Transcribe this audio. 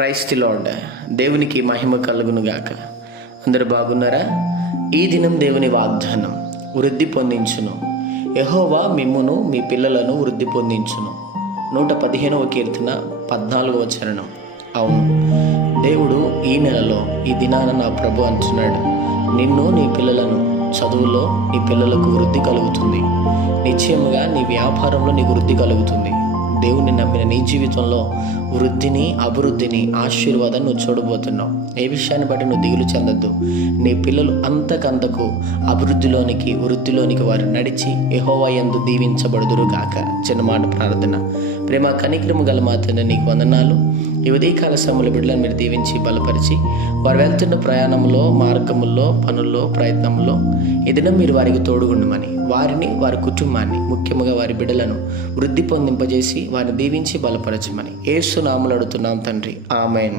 Praise the lord. దేవునికి మహిమ కలుగును గాక. అందరూ బాగున్నారా? ఈ దినం దేవుని వాగ్దానం వృద్ధి పొందించును. యెహోవా మిమ్మును మీ పిల్లలను వృద్ధి పొందించును. 115వ కీర్తన 14వ చరణం. అవును, దేవుడు ఈ నెలలో ఈ దినాన నా ప్రభు అంటున్నాడు, నిన్ను నీ పిల్లలను చదువులో నీ పిల్లలకు వృద్ధి కలుగుతుంది. నిశ్చయముగా నీ వ్యాపారంలో నీకు వృద్ధి కలుగుతుంది. దేవుని నమ్మిన నీ జీవితంలో వృద్ధిని, అభివృద్ధిని, ఆశీర్వాదాన్ని నువ్వు చూడబోతున్నావు. ఏ విషయాన్ని బట్టి నువ్వు దిగులు చెందొద్దు. నీ పిల్లలు అంతకంతకు అభివృద్ధిలోనికి, వృద్ధిలోనికి వారు నడిచి యెహోవా యందు దీవించబడుదురు గాక. చిన్నమాట ప్రార్థన. ప్రేమ కనికరము గల మా తండ్రి, నీకు వందనాలు. ఈ ఉదయకాల సమయంలో బిడ్డలను మీరు దీవించి బలపరిచి వారు వెళ్తున్న ప్రయాణంలో, మార్గముల్లో, పనుల్లో, ప్రయత్నంలో ఈ దినం మీరు వారికి తోడుగుండమని, వారిని, వారి కుటుంబాన్ని, ముఖ్యంగా వారి బిడ్డలను వృద్ధి పొందింపజేసి వారిని దీవించి బలపరచమని యేసు నామములో అడుగుతున్నాం తండ్రి. ఆమేన్.